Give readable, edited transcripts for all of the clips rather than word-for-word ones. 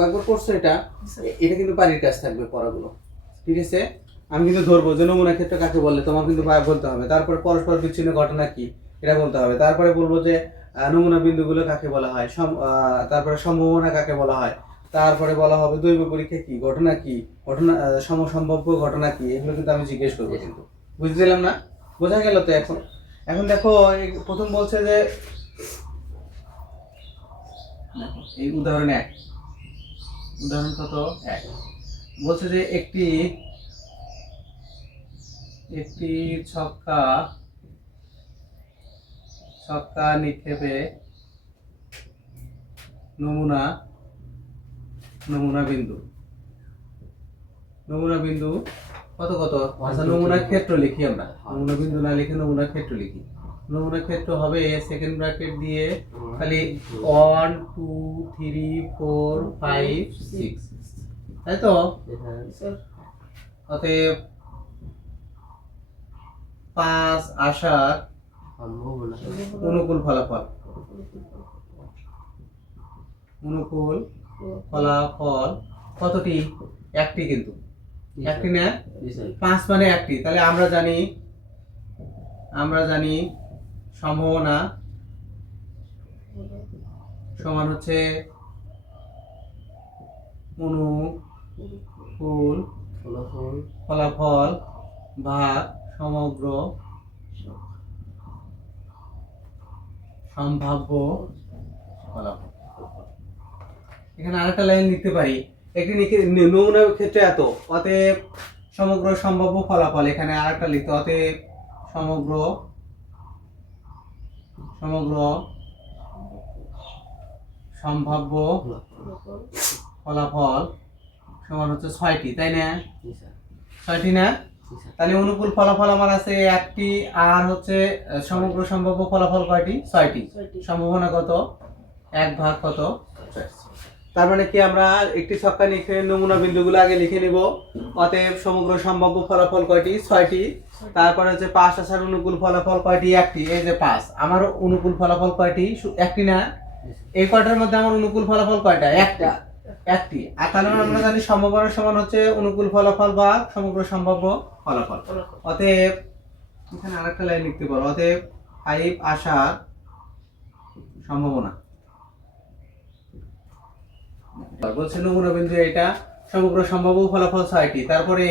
কয়েকবার করছো এটা, এটা কিন্তু বাড়ির কাজ থাকবে পড়াগুলো, ঠিক আছে? আমি কিন্তু ধরবো যে নমুনা ক্ষেত্র কাকে বলে, তোমার কিন্তু বলতে হবে। তারপরে পরস্পর বিচ্ছিন্ন ঘটনা কি এটা বলতে হবে। তারপরে বলবো যে নমুনা বিন্দুগুলো কাকে বলা হয়, তারপরে সম্ভাবনা কাকে বলা হয়। তারপরে বলা হবে দৈব পরীক্ষা কি, ঘটনা কি, ঘটনা সমসম্ভাব্য ঘটনা কি, এগুলো কিন্তু আমি জিজ্ঞেস করবো। কিন্তু বুঝতে দিলাম না? বোঝা গেল তো? এখন এখন দেখো প্রথম বলছে যে এই উদাহরণ 1, উদাহরণ কত 1 বলছে যে একটি ছক্কা নিক্ষেপে নমুনা বিন্দু কত কত। আচ্ছা, নমুনা ক্ষেত্র লিখি আমরা, নমুনা বিন্দু না লিখে নমুনা ক্ষেত্র লিখি। নমুনা ক্ষেত্র হবে সেকেন্ড ব্র্যাকেট দিয়ে খালি 1 2 3 4 5 6, তাই তো? অতএব 5 আসার অনুকূল ফলাফল কতটি? একটি, কিন্তু একটি না, 5 মানে একটি। তাহলে আমরা জানি সম্ভাবনা সমান হচ্ছে অনুকূল ফলাফল ভাগ সমগ্র সম্ভাব্য ফলাফল। এখানে আরেকটা লাইন লিখতে পারি, একটি নমুনার ক্ষেত্রে এত, অতএব সমগ্র সম্ভাব্য ফলাফল। এখানে আরেকটা লিখতে, অতএব সমগ্র সম্ভাব্য ফলাফল সমান হচ্ছে 6টি, তাই না? 6টি না? তাহলে অনুকূল ফলাফল আমার আছে একটি, আর হচ্ছে সমগ্র সম্ভাব্য ফলাফল কয়টি? 6টি। সম্ভাবনা কত? 1 ভাগ কত? 6। তার মানে কি, আমরা একটি ছক্কা নিক্ষেপে নমুনা বিন্দুগুলো আগে লিখে নিব। অতএব সমগ্র সম্ভাব্য ফলাফল কয়টি? 6টি। তারপরে হচ্ছে 5 আসার অনুকূল ফলাফল কয়টি? একটি। এই যে 5, আমার অনুকূল ফলাফল কয়টি? একটি না? এই কয়টার মধ্যে আমার অনুকূল ফলাফল কয়টা? একটি। আর তাহলে আমরা জানি সম্ভাবনা সমান হচ্ছে অনুকূল ফলাফল বা সমগ্র সম্ভাব্য ফলাফল। অতএব এখানে আরেকটা লাইন লিখতে পারো, অতএব 5 আসার সম্ভাবনা বলছে নমুনা বিন্দু এটা, সমগ্র সম্ভাব্য ফলাফল 6টি। তারপরে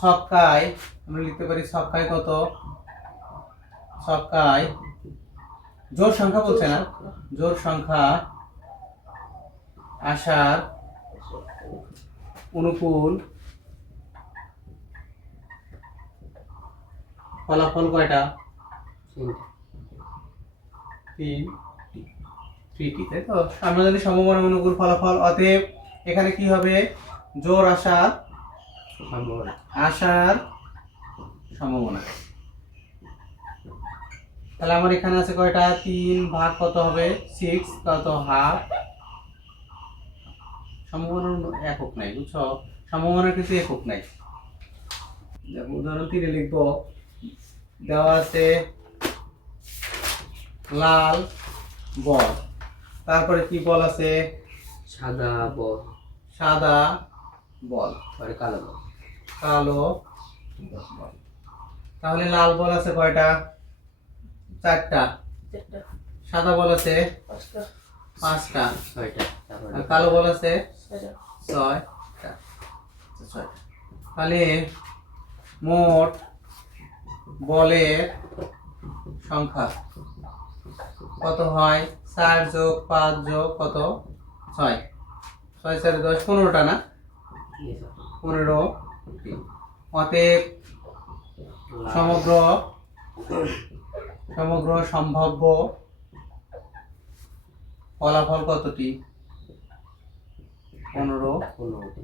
ছক্কায় আমরা লিখতে পারি, ছক্কায় কত? ছক্কায় জোড় সংখ্যা বলছে না, জোড় সংখ্যা আসার অনুকূল ফলাফল কয়টা? 3টি, তাই তো? আমরা জানি সম্ভাবনা অনুকূল ফলাফল। অতএব এখানে কি হবে? জোড় আসার সম্ভাবনা। তাহলে আমার এখানে আছে কয়টা? 3 ভাগ কত হবে? 6, কত? হাফ। সম্ভাবনার একক নাই, বুঝছো? সম্ভাবনার কিন্তু একক নাই। দেখো উদাহরণ 3 লিখবো, দেওয়া আছে লাল বল, তারপরে কি বল আছে? সাদা বল, কালো বল। তাহলে লাল বল আছে কয়টা? 4টা। সাদা বল আছে 5টা। আর কালো বল আছে 6টা। তাহলে মোট বলের সংখ্যা কত হয়? 4 যোগ 5 যোগ কত? 6। 6 4 10, 15টা না? 15টি। অতএব সমগ্র সম্ভাব্য ফলাফল কতটি? 15টি।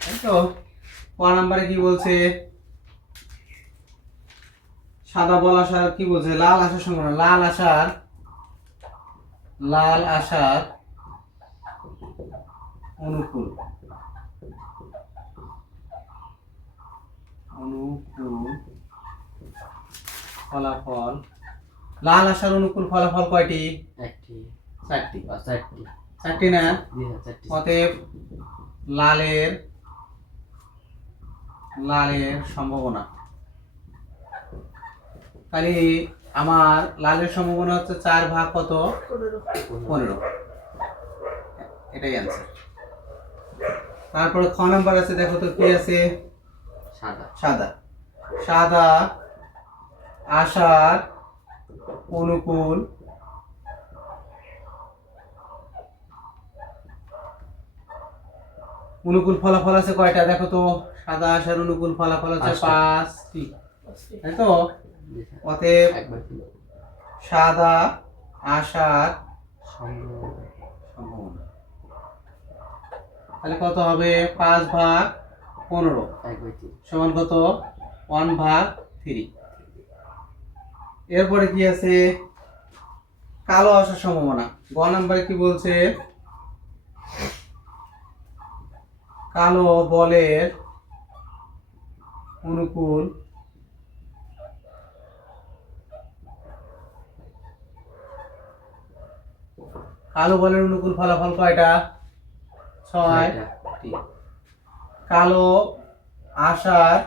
তাই তো? ক নাম্বারে কি বলছে? সাদা বল আসার কি বলছে? লাল আসার সম্ভাবনা, লাল আসার অনুকূল ফলাফল। লাল আসার অনুকূল ফলাফল কয়টি? 1টি। 4টি। 4টি না? জি স্যার 4টি অতএব লালের সম্ভাবনা, তাহলে আমার লালের সম্ভাবনা হচ্ছে 4 ভাগ কত? 15। এটাই অ্যান্সার। তারপরে খ নাম্বার আছে, দেখো তো কি আছে? সাদা সাদা আশার অনুকূল ফলাফল আছে কয়টা? দেখো তো, সাদা আশার অনুকূল ফলাফল আছে 5টি, তাই তো? জি স্যার অতএব একবার ছিল সাদা আশার সম্ভাবনা তাহলে কত হবে? 5 ভাগ 15 একবার ছিল সমান কত? 1 ভাগ 3। এরপরে কি আছে? কালো আসার সম্ভাবনা। গ নাম্বারে কি বলছে? কালো বলের অনুকূল ফলাফল কয়টা? 6টি। কালো আসার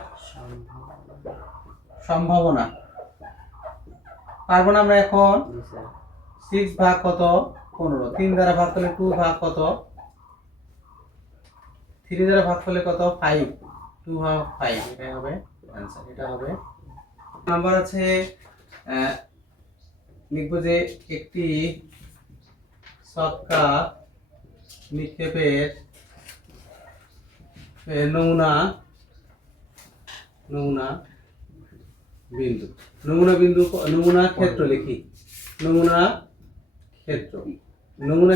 সম্ভাবনা পারবো না আমরা এখন? জি স্যার 6 ভাগ কত? 15। 3 দ্বারা ভাগ করলে 2 ভাগ কত? 3 দ্বারা ভাগ করলে কত? 5। 2 ভাগ 5, এটাই হবে অ্যানসার। এটা হবে নাম্বার আছে। লিখবো যে একটি ছক্কা নিক্ষেপের নমুনা ক্ষেত্র লিখি। নমুনা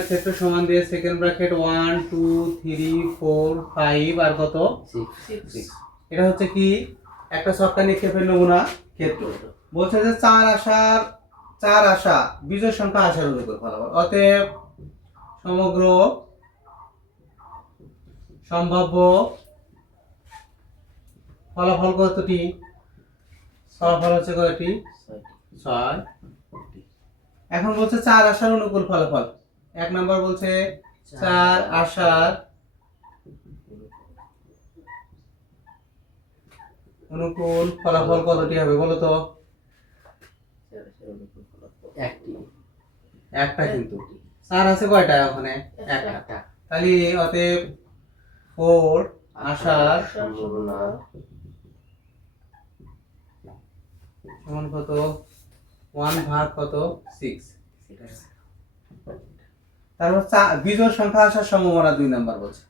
ক্ষেত্র সমান দিয়ে সেকেন্ড ব্র্যাকেট 1 2 3 4 5 আর কত? 6। এটা হচ্ছে কি? একটা ছক্কা নিক্ষেপের নমুনা ক্ষেত্র। বলছে যে 4 আশা বিজোড় সংখ্যা আশার অনুকূল ফলাফল। অতএব সমগ্র সম্ভাব্য ফলাফল কতটি? ফলাফল হচ্ছে কয়টি? 6টি। এখন বলছে 4 আশার অনুকূল ফলাফল। 1 নাম্বার বলছে 4 আশার অনুকূল ফলাফল কতটি হবে বলো তো? একটা কিন্তু 4 আছে কয়টা ওখানে? একটা। তাহলে অতএব 4 আশার সম্ভাবনা সমান কত? 1 ভাগ কত? 6। তারপর বিজোড় সংখ্যা আসার সম্ভাবনা 2 নাম্বার বলছে।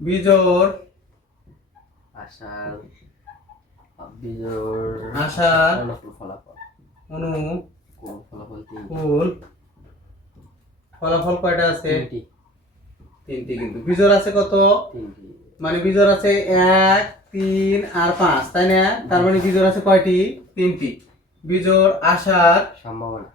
বিজোড় আশার ফলাফল অনুকূল ফলাফল কয়টা আছে? 3টি কিন্তু। বিজোড় আছে কত? 3টি মানে বিজোড় আছে 1 3 আর 5, তাই না? তার মানে বিজোড় আছে কয়টি? 3টি। বিজোড় আসার সম্ভাবনা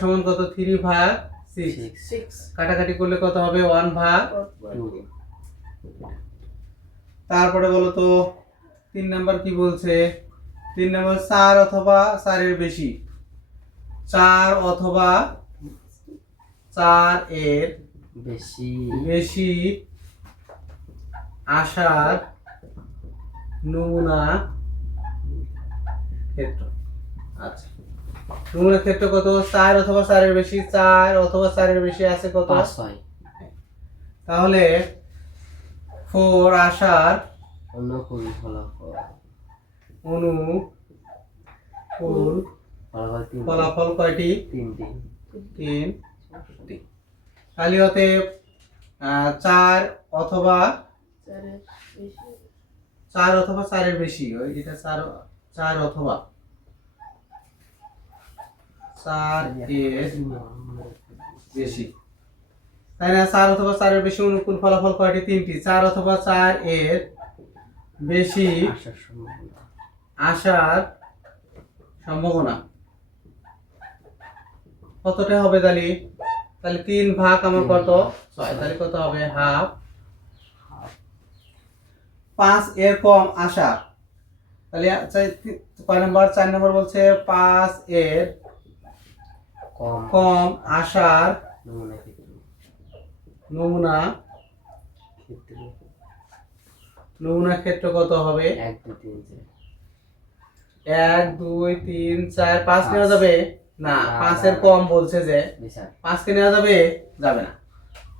সমান কত? 3 ভাগ 6। কাটাকাটি করলে কত হবে? 1 ভাগ 2। তারপরে বলো তো 3 নাম্বার কি বলছে? 3 নাম্বার 4 অথবা 4 এর বেশি। 4 অথবা 4 এর বেশি আসার নমুনা ক্ষেত্র। আচ্ছা, নমুনা ক্ষেত্র কত? 4 অথবা 4 এর বেশি। 4 অথবা 4 এর বেশি আছে কত? 5 6। তাহলে 4 আসার অনুকূল ফলাফল কয়টি? 3টি। তাহলে অতএব 4 অথবা 4 এর বেশি। ওই এটা 4 অথবা 4 এর বেশি, তাই না? 4 অথবা 4 এর বেশি অনুকূল ফলাফল কয়টি? 3টি। 4 অথবা 4 এর বেশি আসার সম্ভাবনা কতটা হবে? তাহলে 3 ভাগ আমার কত? 6। তাহলে কত হবে? হাফ। 5 এর কম আশা। তাহলে কয় নাম্বার? 4 নাম্বার বলছে 5 এর কম কম আসার নমুনা ক্ষেত্র নমুনা ক্ষেত্র নমুনা ক্ষেত্র কত হবে? 1 2 3 4 1 2 3 4 5 নেওয়া যাবে না, না, 5 না, এর না। কম বলছে যে জি স্যার 5 কে নেওয়া যাবে? যাবে না।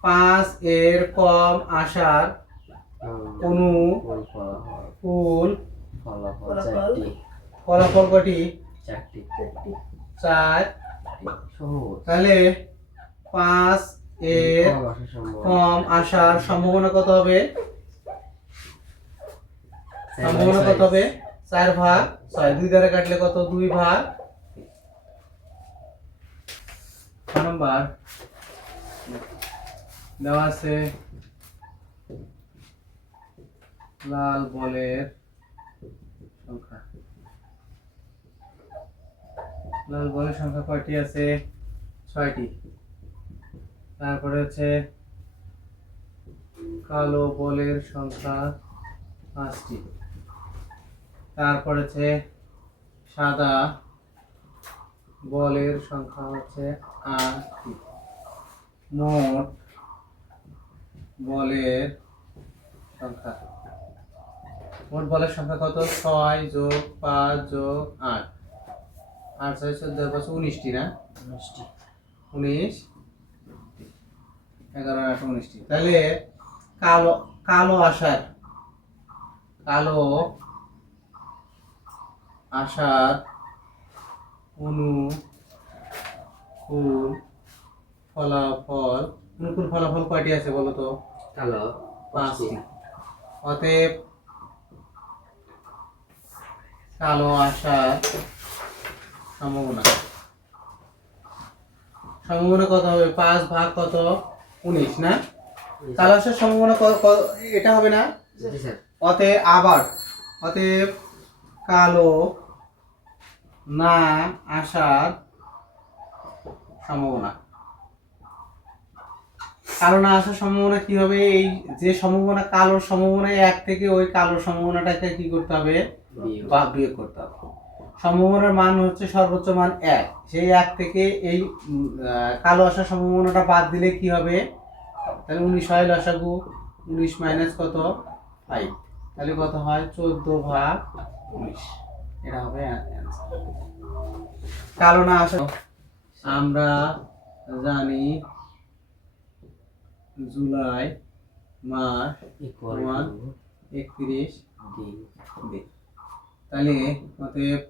5 এর কম আসার অনুকূল ফলাফল অনুকূল ফলাফল 4টি ফলাফল কটি? 4টি 4। সহজ তাহলে 5 এর কম আসার কম আসার সম্ভাবনা সম্ভাবনা কত হবে? সম্ভাবনা কত হবে? 4 ভাগ 6। 2 দ্বারা কাটলে কত? 2 ভাগ 6 নাম্বার দেওয়া আছে লাল বলের সংখ্যা। লাল বলের সংখ্যা কয়টি আছে? 6টি। তারপরে হচ্ছে কালো বলের সংখ্যা 5টি। তারপর হচ্ছে সাদা বলের সংখ্যা হচ্ছে 8টি। মোট বলের সংখ্যা মোট বলের সংখ্যা কত? 6 যোগ 5 যোগ 8। 8 6 14 5 19টি না? 19টি 19 11 8 19টি। তাহলে কালো কালো আসার অনুকূল ফলাফল কয়টি আছে বলো তো? কালো 5টি। অতএব কালো আসার সম্ভাবনা কত হবে? 5 ভাগ কত? 19 না? কালো আসার সম্ভাবনা এটা হবে না? জি স্যার অতএব কালো না আসার সম্ভাবনা কি হবে? এই যে সম্ভাবনা, কালোর সম্ভাবনা 1 থেকে ওই কালোর সম্ভাবনাটাকে কি করতে হবে? বিয়োগ করতে হবে। সম্ভাবনার মান হচ্ছে সর্বোচ্চ মান 1। সেই 1 থেকে এই কালো আসার সম্ভাবনাটা বাদ দিলে কি হবে? তাহলে 19 হয় লসাগু। 19 মাইনাস কত? 5। তাহলে কত হয়? 14 ভাগ 19। এটা হবে অ্যানসার। কালো না আসা আমরা জানি জুলাই মাস 31 দিন। তাহলে অতএব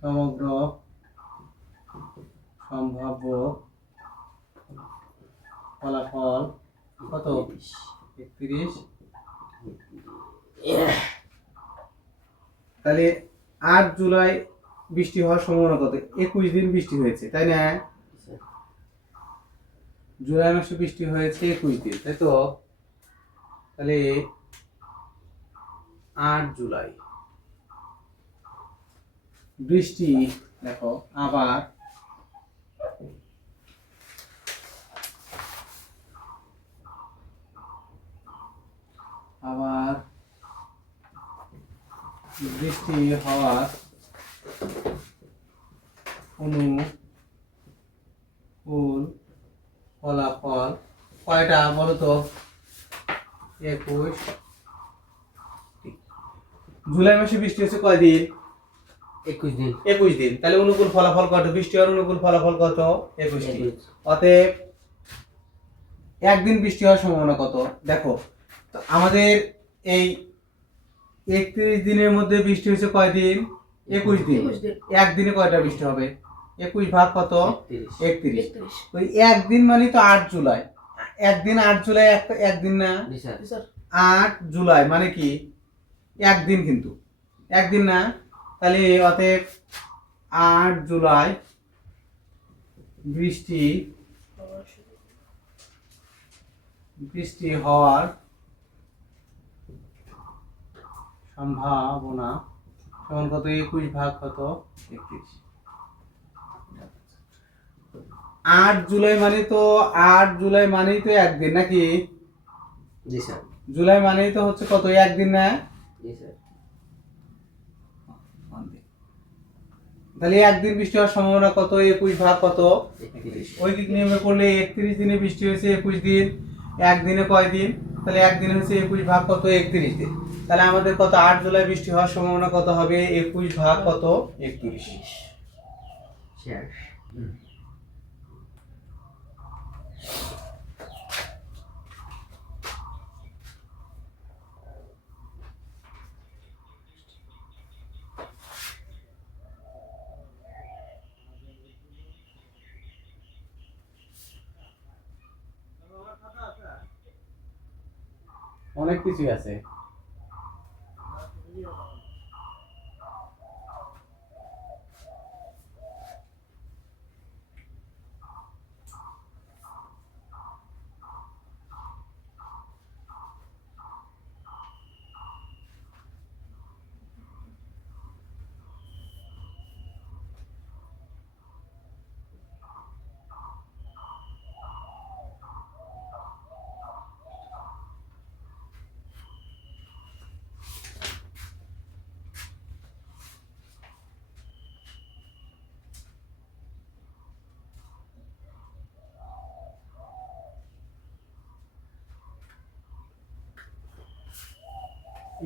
সমগ্র সম্ভাব্য ফলাফল কত? 31। তাহলে 8 জুলাই বৃষ্টি হওয়ার সম্ভাবনা কত? 21 দিন বৃষ্টি হয়েছে, তাই না? জুলাই মাসে বৃষ্টি হয়েছে 21 দিন, তাই তো? তাহলে 8 জুলাই বৃষ্টি, দেখো আবার বৃষ্টি হওয়ার অনুকূল ফলাফল কয়টা বলো তো? 21। জুলাই মাসে বৃষ্টি হচ্ছে কয় দিন? 21 দিন 21 দিন। তাহলে অনুকূল ফলাফল কত? বৃষ্টি হওয়ার অনুকূল ফলাফল কত? 21 দিন। অতএব একদিন বৃষ্টি হওয়ার সম্ভাবনা কত? দেখো তো আমাদের এই 31 দিনের মধ্যে বৃষ্টি হয়েছে কয় দিন? 21 দিন। একদিনে কয়টা বৃষ্টি হবে? 21 ভাগ কত? 31। ওই একদিন মানে তো 8 জুলাই। একদিন 8 জুলাই একদিন না? জি স্যার 8 জুলাই মানে কি? একদিন, কিন্তু একদিন না? তাহলে অতএব 8 জুলাই বৃষ্টি হওয়ার সম্ভাবনা সমান কত? 21 ভাগ কত? 31। 8 জুলাই মানেই তো একদিন নাকি? জি স্যার জুলাই মানেই তো হচ্ছে কত? একদিন না? জি স্যার তাহলে একদিন বৃষ্টি হওয়ার সম্ভাবনা কত? 21 ভাগ কত? 31। ঐকিক নিয়মে করলে 31 দিনে বৃষ্টি হয়েছে 21 দিন, একদিনে কয় দিন? তাহলে একদিন হচ্ছে 21 ভাগ কত? 31 দিন। তাহলে আমাদের কত? 8 জুলাই বৃষ্টি হওয়ার সম্ভাবনা কত হবে? 21 ভাগ কত? 31। শেষ। অনেক কিছুই আছে।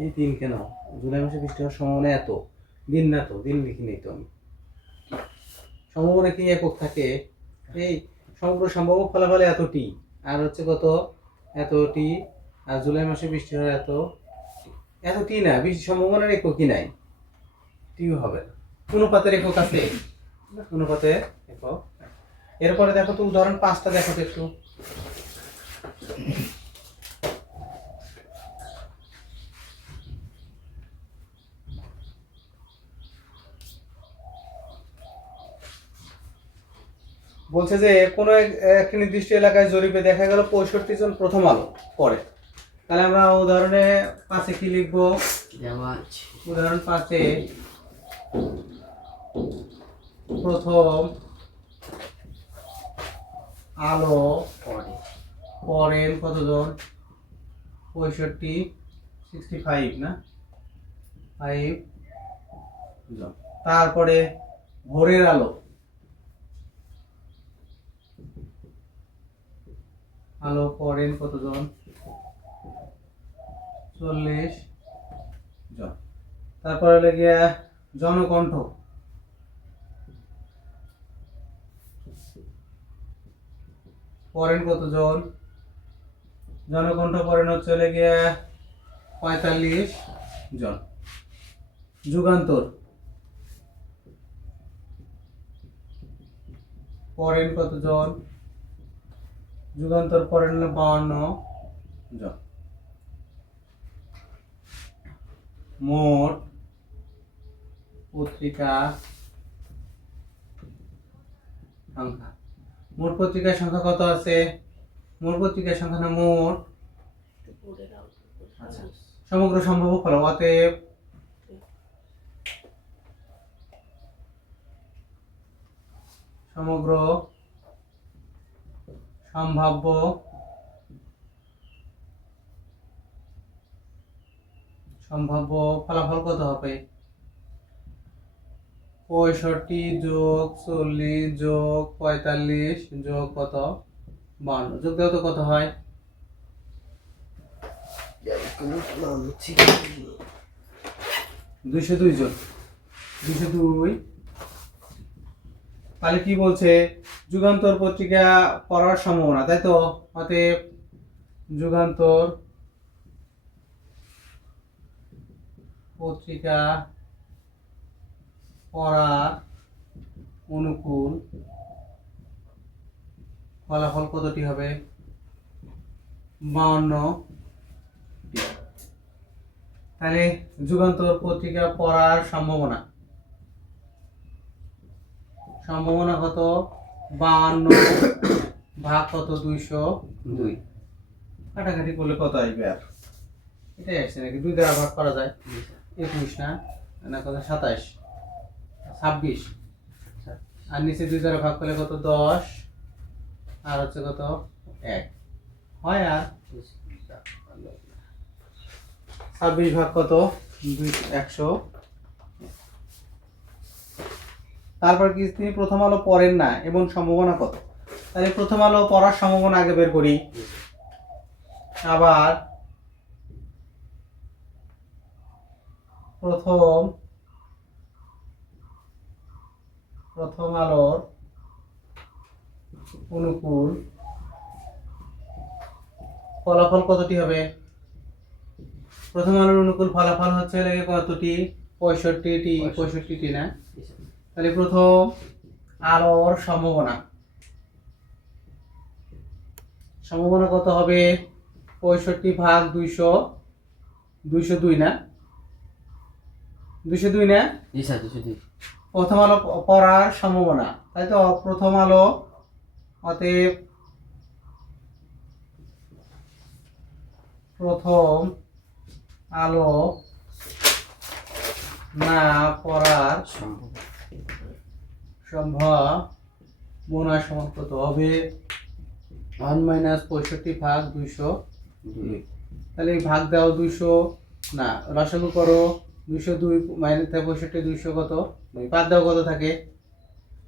এই দিন কেন? জুলাই মাসে বৃষ্টি হওয়ার সম্ভাবনা এত, দিন না তো, দিন লিখি নেই তো আমি। সম্ভাবনা কি একক থাকে? এই সমগ্র সম্ভাব্য ফলাফল এতটি, আর হচ্ছে কত? এতটি, আর জুলাই মাসে বৃষ্টি হওয়ার এতটি না, বৃষ্টি সম্ভাবনার এককই নাই, টি হবে না। অনুপাতের একক আছে? অনুপাতের একক। এরপরে দেখো তো উদাহরণ 5টা দেখো তো একটু। বলছে যে কোনো একটি নির্দিষ্ট এলাকায় জরিপে দেখা গেল 65 জন প্রথম আলো পড়ে। তাহলে আমরা উদাহরণে 5-এ কি লিখবো? দেওয়া আছে। উদাহরণ 5-এ প্রথম আলো পরে পড়েন কতজন? 65 না, 5 জন। তারপরে ভোরের আলো পড়েন কতজন? 40 জন। তারপরে লেগে জনকণ্ঠ পড়েন কতজন? জনকণ্ঠ পড়েন হচ্ছে লেগে 45 জন। যুগান্তর পড়েন কতজন? যুগান্তর পড়েন 52 জন। মোট পত্রিকা সংখ্যা, মোট পত্রিকার সংখ্যা কত আছে? মোট পত্রিকার সংখ্যা না মোট, আচ্ছা, সমগ্র সম্ভাব্য ফল, অতএব সমগ্র সম্ভাব্য ফলাফল কত হবে? 65 যোগ 40 যোগ 45 যোগ কত? 52। যোগ দেওয়া তো কত হয়? 202 জন। 202। তাহলে কি বলছে? যুগান্তর পত্রিকা পড়ার সম্ভাবনা, তাই তো? অতএব যুগান্তর পত্রিকা পড়ার অনুকূল ফলাফল কতটি হবে? 52। তাহলে যুগান্তর পত্রিকা পড়ার সম্ভাবনা কত? 52 ভাগ কত? 202। কাটাকাটি করলে কত আসবে? আর এটাই আসছে নাকি? 2 দ্বারা ভাগ করা যায়। 21 না, না কত? 27, 26। আর নিচে 2 দ্বারা ভাগ করলে কত? 10। আর হচ্ছে কত? 1 হয়। আর 26 ভাগ কত? 100। তারপর কি তিনি প্রথম আলো পড়েন না এবং সম্ভাবনা কত? তাহলে প্রথম আলো পড়ার সম্ভাবনা আগে বের করি। আবার প্রথম আলোর অনুকূল ফলাফল কতটি হবে? প্রথম আলোর অনুকূল ফলাফল হচ্ছে লেগে কতটি? 65টি না? জি স্যার তাহলে প্রথম আলোর সম্ভাবনা কত হবে? 65 ভাগ 200, 202 না? 202 না? জি স্যার 202 প্রথম আলো পড়ার সম্ভাবনা, তাই তো? প্রথম আলো অতএব প্রথম আলো না পড়ার সম্ভাবনা সমান কত হবে? 1 - 65 ভাগ 200। 2 তাহলে ভাগ দাও 200 না, লসাগু করো 202 মাইনাস 65, 200 কত? বাদ দাও কত থাকে?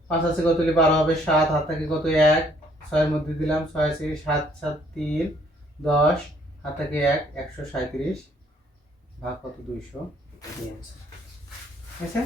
5 আছে কত? 12 হবে। 7 হাত থাকে কত? 1। 6 এর মধ্যে দিলাম 6 আছে 7 7 3 10 হাত থাকে 1 137 ভাগ কত? 200। জি স্যার ঠিক আছে?